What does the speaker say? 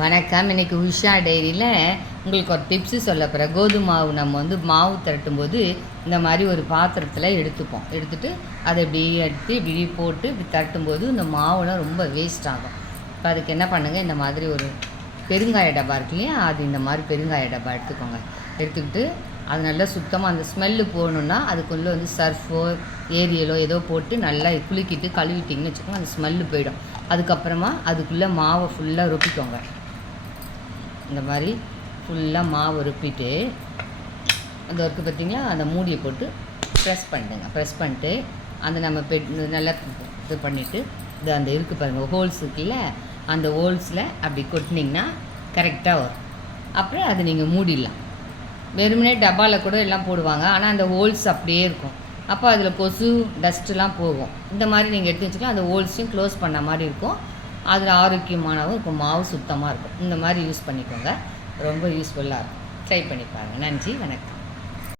வணக்கம். இன்றைக்கி உஷா டைரியில் உங்களுக்கு ஒரு டிப்ஸு சொல்ல போகிறேன். கோதுமை மாவு நம்ம மாவு திரட்டும் போது இந்த மாதிரி ஒரு பாத்திரத்தில் எடுத்துட்டு அதை இப்படி போட்டு இப்படி தட்டும்போது இந்த மாவுலாம் ரொம்ப வேஸ்ட் ஆகும். இப்போ அதுக்கு என்ன பண்ணுங்கள், இந்த மாதிரி ஒரு பெருங்காய டப்பா இருக்கு இல்லையா, அது இந்த மாதிரி பெருங்காய டப்பா எடுத்துக்கிட்டு அது நல்லா சுத்தமாக அந்த ஸ்மெல்லு போகணுன்னா அதுக்குள்ளே சர்ஃபோ ஏரியலோ ஏதோ போட்டு நல்லா குலுக்கிட்டு கழுவிட்டிங்கன்னு வச்சுக்கோங்க, அந்த ஸ்மெல்லு போயிடும். அதுக்கப்புறமா அதுக்குள்ளே மாவை ஃபுல்லாக ரொப்பிக்கோங்க. இந்த மாதிரி ஃபுல்லாக மாவு ரொப்பிட்டு அந்த ஒர்க்கு பார்த்திங்களா, அந்த மூடியை போட்டு ப்ரெஸ் பண்ணிட்டு அந்த நம்ம நல்லா இது பண்ணிவிட்டு இது அந்த இருக்குது பாருங்கள், ஹோல்ஸ் இருக்குல்ல, அந்த ஹோல்ஸில் அப்படி கொட்டினீங்கன்னா கரெக்டாக வரும். அப்புறம் அதை நீங்கள் மூடிடலாம். வெறுமனே டப்பாவில் கூட எல்லாம் போடுவாங்க, ஆனால் அந்த ஹோல்ஸ் அப்படியே இருக்கும். அப்போ அதில் கொசு டஸ்ட்டுலாம் போகும். இந்த மாதிரி நீங்கள் எடுத்து வச்சுக்கலாம். அந்த ஹோல்ஸையும் க்ளோஸ் பண்ண மாதிரி இருக்கும். அதில் ஆரோக்கியமானவும் இருக்கும், மாவு சுத்தமாக இருக்கும். இந்த மாதிரி யூஸ் பண்ணிக்கோங்க, ரொம்ப யூஸ்ஃபுல்லாக இருக்கும். ட்ரை பண்ணி பாருங்கள். நன்றி, வணக்கம்.